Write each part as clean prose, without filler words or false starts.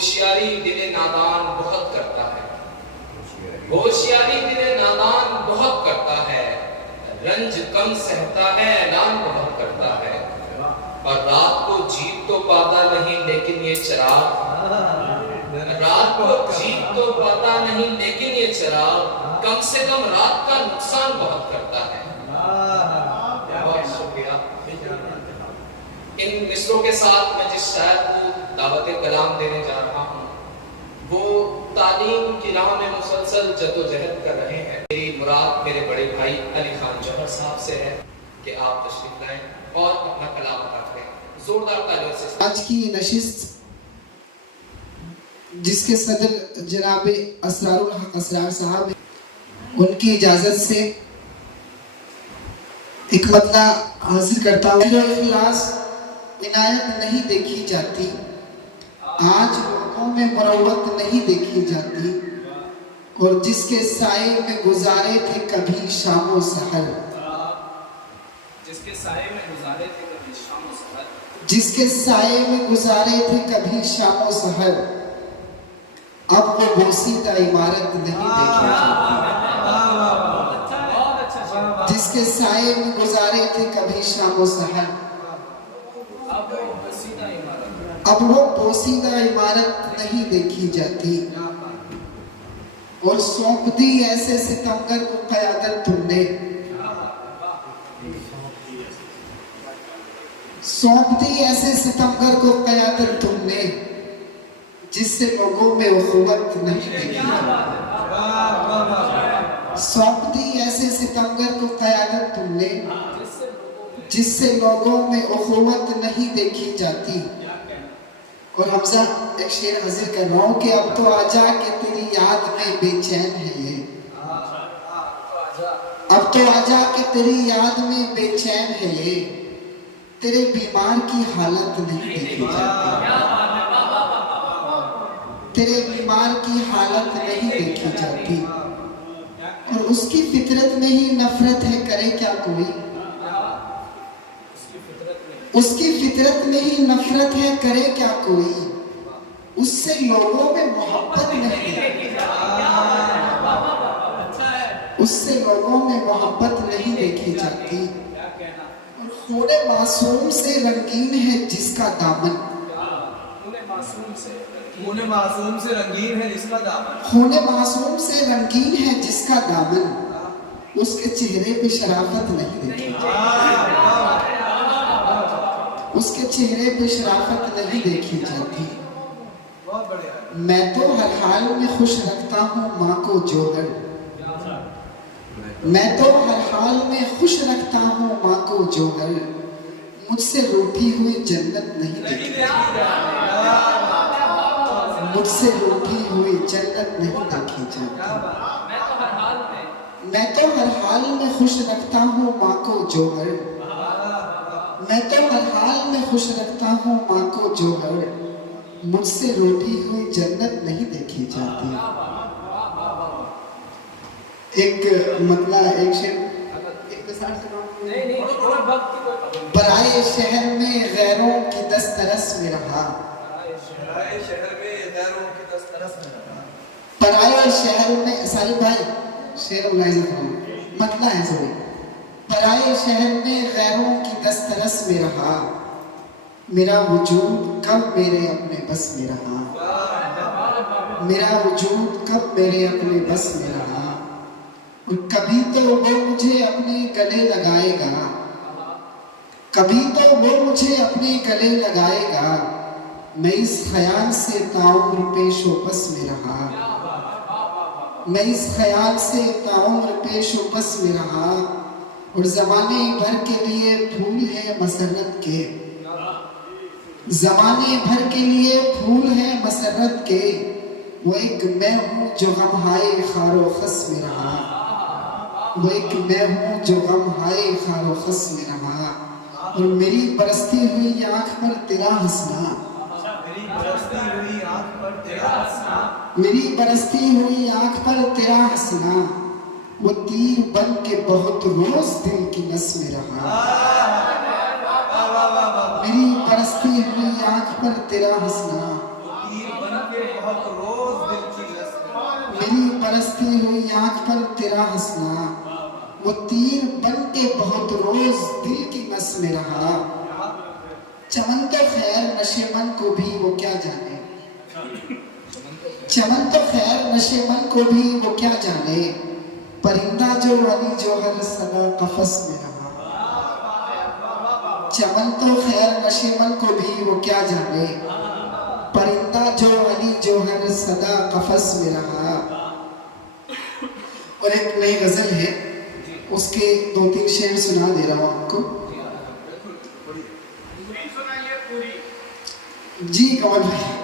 होशियारी दिले नादान बहुत करता है, होशियारी दिले नादान बहुत करता है, रंज कम सहता है ऐलान बहुत करता है। और रात को जीत तो पाता नहीं लेकिन ये चिराग, रात को जीत तो पाता नहीं लेकिन ये चिराग कम से कम रात का नुकसान बहुत करता है। बहुत शुक्रिया। इन मिसरों के साथ मैं जिस शायर को दावत कलाम देने जा रहा हूँ वो तालीम की राह में मुसलसल जद्दोजहद कर रहे हैं। मेरी मुराद मेरे बड़े भाई अली खान जौहर साहब से है कि आप तशरीफ लाएं और अपना कलाम रखें। जोरदार तालियों से। आज की नशिस्त जिसके सदर जनाब असरारुल हक असरार साहब, उनकी इजाजत से एक मतला हाजिर करता हूँ। इखलास इनायत नहीं देखी जाती, आज लोगों में मरवत नहीं देखी जाती, और जिसके साए में गुजारे थे कभी शामो सहर, जिसके साए में गुजारे थे कभी शामो सहर, जिसके साए में गुजारे थे कभी शामो सहर, अब वो बोसीदा इमारत नहीं देखी जाती। जिसके साए में गुजारे थे कभी शामो सहर, अब वो बोसीदा इमारत नहीं देखी जाती। और सौंप दी ऐसे सितमगर को क़यादत तुमने, सौंप दी ऐसे सितमगर को क़यादत तुमने, जिससे लोगों में उखुवत नहीं देखी जाती। सौंप दी ऐसे सितमगर को क़यादत तुमने, जिससे लोगों में उखुवत नहीं देखी जाती। और हमजा एक शेर हाजिर कर रहा हूँ कि अब तो आजा के तेरी याद में बेचैन है ये, अब तो आजा के तेरी याद में बेचैन है ये, तेरे बीमार की हालत नहीं देखी जाती, तेरे बीमार की हालत नहीं देखी जाती। और उसकी फितरत में ही नफरत है, करे क्या कोई, उसकी फितरत में ही नफरत है, करे क्या कोई, उससे लोगों में मोहब्बत नहीं, उससे लोगों में मोहब्बत नहीं देखी जाती। और खूने मासूम से रंगीन है जिसका दामन, खूने मासूम से रंगीन है जिसका दामन, खूने मासूम से रंगीन है जिसका दामन, उसके चेहरे पे शराफत नहीं देखी जाती, उसके चेहरे पे शराफत नहीं देखी जाती। मैं तो हर हाल में खुश रखता हूँ माँ को जोहर, मैं तो हर हाल में खुश रखता हूँ माँ को जोहर, मुझसे रूठी हुई जन्नत नहीं देखी जाती, मुझसे रूठी हुई जन्नत नहीं देखी जाती। मैं तो हर हाल में खुश रखता हूँ माँ को जोहर, मैं तो हर हाल में खुश रखता हूँ माँ को जोहर, मुझसे रूठी हुई जन्नत नहीं देखी जाती। एक मतला एक शेर बराए शहर में गैरों की दस्तरस में रहा, पराए शहर में गैरों की दस्तरस में रहा, पराए शहर में सारे भाई शेर मतला है सभी, पराए शहर में गैरों की दस्तरस में रहा, मेरा वजूद कब मेरे अपने बस में रहा, मेरा वजूद कब मेरे अपने बस में रहा। और कभी तो वो मुझे अपने गले लगाएगा, कभी तो वो मुझे अपने गले लगाएगा, मैं इस ख्याल से ताउम्र पेशो बस में रहा, मैं इस ख्याल से ताउम्र पेशो बस में रहा। और जमाने भर के लिए फूल है मसरत के, जमाने भर के लिए फूल है मसरत के, वो एक मैं हूँ जो गम हाय खारो खस में रहा, वो एक मैं हूँ जो गम हाय खारो खस में रहा। और मेरी बरसती हुई आँख पर तेरा हंसना, मेरी बरसती हुई आँख पर तेरा हंसना, मेरी बरसती हुई आँख पर तेरा हंसना, वो तीर बन के बहुत रोज दिल की नस में रहा, मेरी बरसती हुई आँख पर तेरा हंसना, तीर बन के बहुत रोज दिल की रस्म। मेरी बरसती हुई आंख पर तेरा हंसना, वो तीर बन के बहुत रोज दिल की नस में रहा। चमन तो खैर नशेमन को भी वो क्या जाने, चमन तो खैर नशेमन को भी वो क्या जाने, परिंदा जो अली जोहर सदा कफस में रहा। चमन तो खैर नशेमन को भी वो क्या जाने, परिंदा जो अली जोहर सदा कफस में रहा। और एक नई गजल है, उसके 2-3 शेर सुना दे रहा हूं आपको। जी कमल भाई।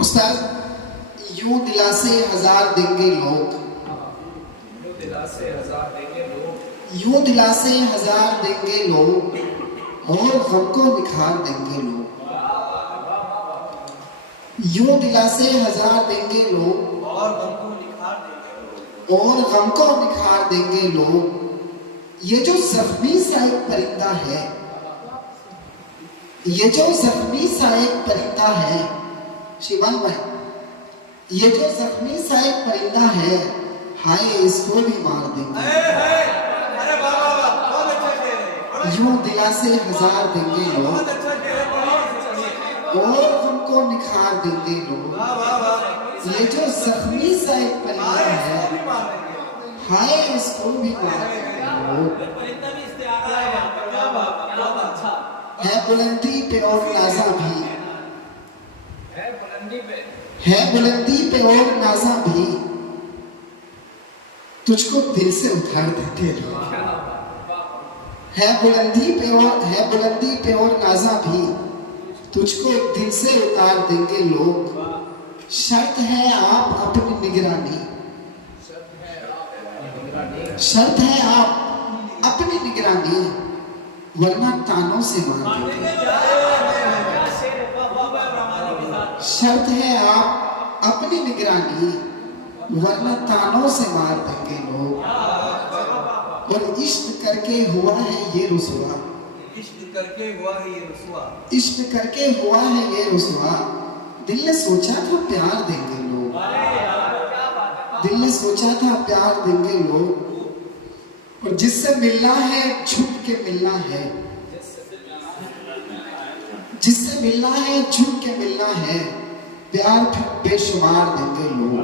उस्ताद, यूं दिलासे हजार देंगे लोग, यूं दिलासे हजार देंगे लोग, यूं दिलासे हजार देंगे लोग, और गम को निखार देंगे लोग। यूं दिलासे हजार देंगे लोग, और गम को निखार देंगे लोग। और गम को निखार देंगे लोग। ये जो जख्मी सा एक परिंदा है, ये जो जख्मी सा एक परिंदा है शिवान भाई, ये जो जख्मी सा एक परिंदा है, हाय इसको भी मार देंगे। अरे वाह वाह वाह, बहुत अच्छा शेर है। यूं दिलासे हजार देंगे लोग, बहुत अच्छा शेर है, बहुत और हमको निखार देंगे लोग। वाह वाह वाह। ये जो जख्मी सा एक परिंदा है, इसको भी मार देंगे। हाय इसको भी मार देंगे लोग। परिंदा भी इस्तेआरा है। क्या बात, बहुत अच्छा। है बुलंदी पे और नाजा भी, है बुलंदी पे, है बुलंदी पे और नाजा भी, तुझको दिल से उतार देंगे लोग। है बुलंदी पे और, है बुलंदी पे और नाजा भी, तुझको दिल से उतार देंगे लोग। शर्त है आप अपनी निगरानी, शर्त है आप अपनी निगरानी, वरना तानों से मार देंगे। शर्त है आप अपनी निगरानी, वरना तानों से मार देंगे लोग। और इश्क करके हुआ है ये रुसवा, इश्क करके हुआ है ये रुसवा। इश्क करके हुआ है ये रुसवा, दिल ने सोचा था प्यार देंगे लोग, दिल ने सोचा था प्यार देंगे लोग। और जिससे मिलना है झुक के मिलना है, जिससे मिलना है झुक के मिलना है, प्यार फिर बेशुमार देंगे लोग,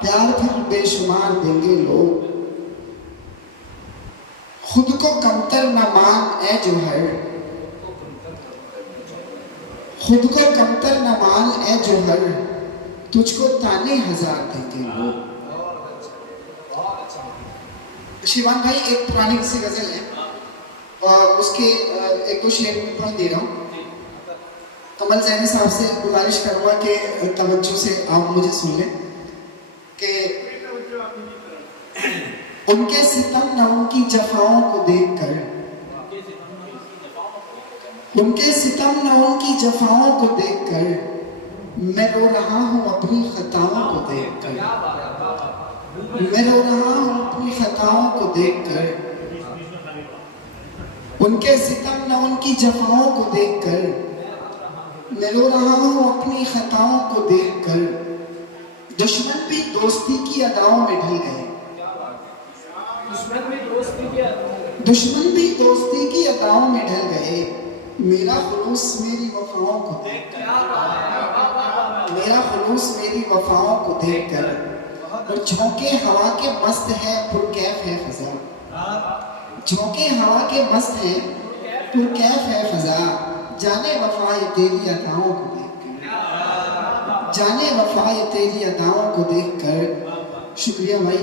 प्यार फिर बेशुमार देंगे लोग। खुद को कमतर न मान ए जोहर, खुद को कमतर न मान ए जोहर, तुझको ताने हजार देंगे लोग। शिवान भाई, एक पुरानी सी गजल है, उसके एक दो शेर में पढ़ दे रहा हूँ। कमल जैनी साहब से गुजारिश करूँगा कि तवज्जो से आप मुझे सुन लें कि उनके सितम न उनकी जफाओं को देखकर, उनके सितम न उनकी जफाओं को देखकर, मैं रो रहा हूँ अपनी खताओं को देखकर, मैं रो रहा हूँ अपनी खताओं को देखकर। उनके सितम न उनकी जफाओं को देखकर, मैं रो रहा हूँ अपनी खताओं को देखकर। दुश्मन भी दोस्ती की अदाओं में ढल गए, दुश्मन भी दोस्ती के, दुश्मन भी दोस्ती की अदाओं में ढल गए। मेरा खुलूस मेरी वफाओं को देखकर, मेरा खुलूस मेरी वफाओं को देखकर। और झोंके हवा के मस्त है पुरकैफ है फजा, झोंके हवा के मस्त है पुरकैफ है फजा। जाने वफा ये तेरी अदाओं को देखकर, जाने वफा ये तेरी अदाओं को देखकर। शुक्रिया भाई।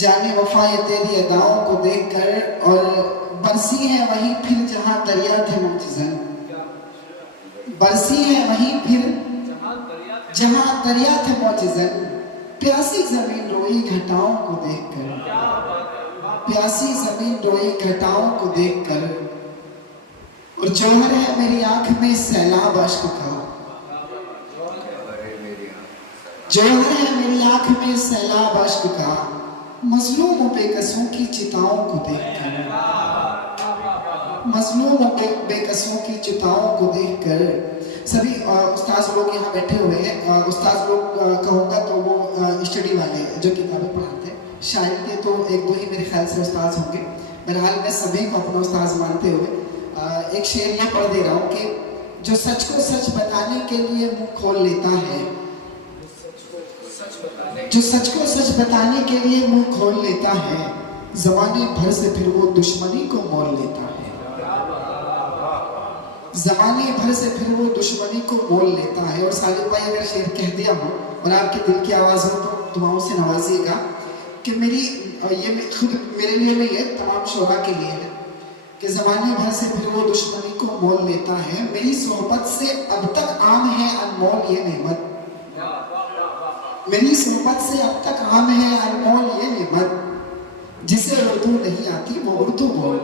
जाने वफा ये तेरी अदाओं को देखकर, और बरसी है वहीं फिर जहां दरिया थे मुअज्जज़न, बरसी है वहीं फिर जहां दरिया थे मुअज्जज़न। प्यासी जमीन रोई रोई घटाओं को देखकर, प्यासी जमीन रोई घटाओं को देखकर, और जौहर है मेरी आंख में सैलाब अश्क का, जौहर है मेरी आंख में सैलाब अश्क का, मजलूम बेकसों की चिताओं को देखकर, मजलूम बेकसों की चिताओं को देखकर। सभी उस्ताद लोग यहाँ बैठे हुए हैं। उस्ताद लोग कहूँगा तो वो स्टडी वाले जो किताबें पढ़ाते हैं, शायद के तो एक दो ही मेरे ख्याल से उस्ताद होंगे। बहरहाल मैं सभी को अपना उस्ताद मानते हुए एक शेर ये पढ़ दे रहा हूँ कि जो सच को सच बताने के लिए मुंह खोल लेता है, जो सच को सच बताने के लिए मुंह खोल लेता है, जमाने भर से फिर वो दुश्मनी को मोल लेता है, जमाने भर से फिर वो दुश्मनी को मोल लेता है। और सालिम भाई अगर शेर कह दिया हो और आपके दिल की आवाज़ हो तो दुआओं से नवाजिएगा कि मेरी ये खुद मेरे लिए नहीं है, तमाम शोरा के लिए है कि जमाने भर से फिर वो दुश्मनी को मोल लेता है, मेरी सोहबत से अब तक आम है अनमोल ये नेमत, मेरी सोहबत से अब तक आम है अनमोल ये नेमत, जिसे उर्दू नहीं आती वो उर्दू बोल